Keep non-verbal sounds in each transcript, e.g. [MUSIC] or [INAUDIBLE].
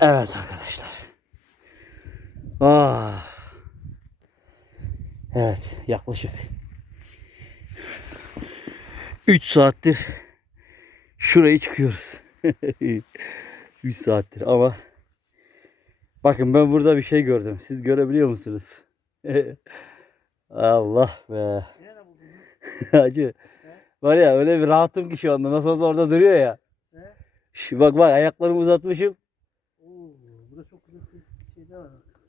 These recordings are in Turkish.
Evet arkadaşlar. Ah. Evet yaklaşık 3 saattir şurayı çıkıyoruz. [LAUGHS] 3 saattir ama bakın ben burada bir şey gördüm. Siz görebiliyor musunuz? [LAUGHS] Allah be. [LAUGHS] Hacı. Var ya öyle bir rahatım ki şu anda. Nasıl olsa orada duruyor ya. Şu, bak bak ayaklarımı uzatmışım. Oo, burada çok güzel bir şeyler var.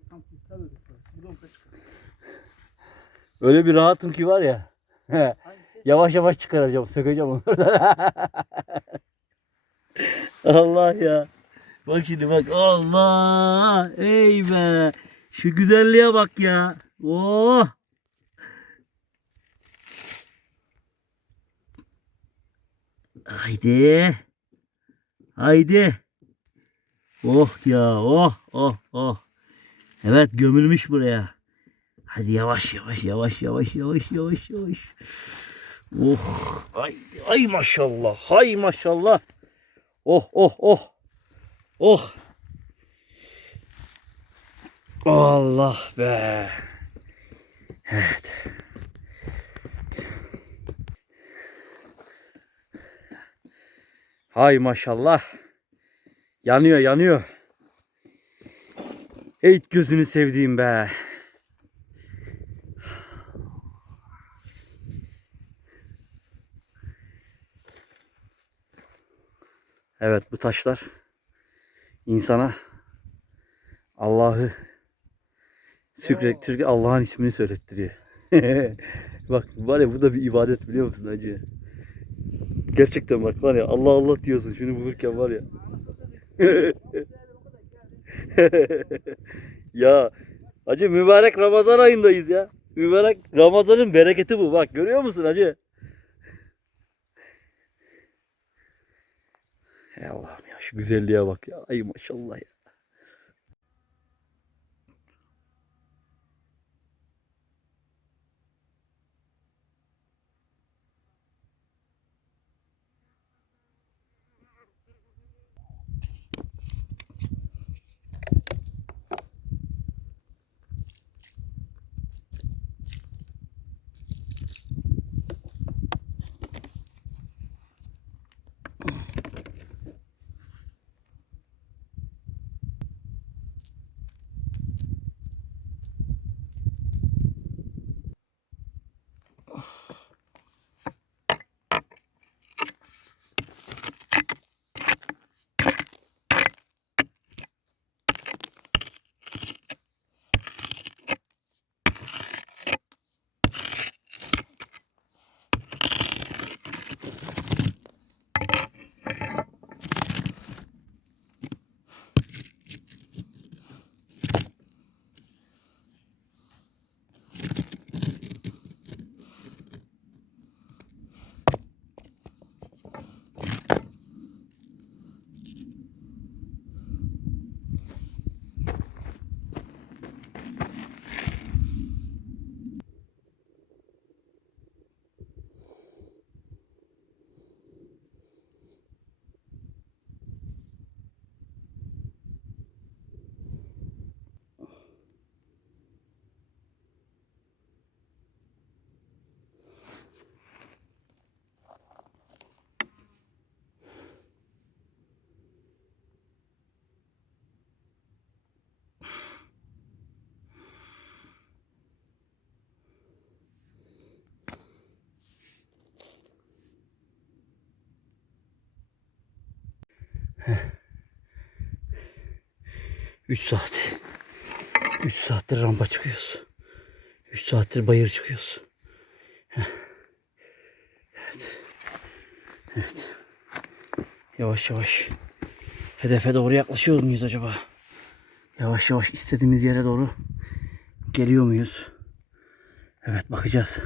Tam kristal bölgesi var. Buradan buraya çıkar. Öyle bir rahatım ki var ya. Hangisi? yavaş yavaş çıkaracağım. Sökeceğim onu oradan. Allah ya. Bak şimdi bak. Allah. Ey be. Şu güzelliğe bak ya. Oh. Haydi. Haydi. Oh ya. Oh oh oh. Evet gömülmüş buraya. Hadi yavaş yavaş yavaş yavaş yavaş yavaş yavaş. Oh. Ay, ay maşallah. Hay maşallah. Oh oh oh. Oh. Allah be. Evet. Hay maşallah. Yanıyor yanıyor. Eğit gözünü sevdiğim be. Evet bu taşlar insana Allah'ı şükrettir Allah'ın ismini söylettiriyor. [LAUGHS] bak var ya bu da bir ibadet biliyor musun hacı? Gerçekten bak var ya Allah Allah diyorsun şunu bulurken var ya. [LAUGHS] [LAUGHS] ya hacı mübarek Ramazan ayındayız ya. Mübarek Ramazan'ın bereketi bu bak görüyor musun hacı? Ey Allah'ım ya şu güzelliğe bak ya. Ay maşallah ya. Üç saat. Üç saattir rampa çıkıyoruz. Üç saattir bayır çıkıyoruz. Evet. Evet. Yavaş yavaş. Hedefe doğru yaklaşıyor muyuz acaba? Yavaş yavaş istediğimiz yere doğru geliyor muyuz? Evet bakacağız.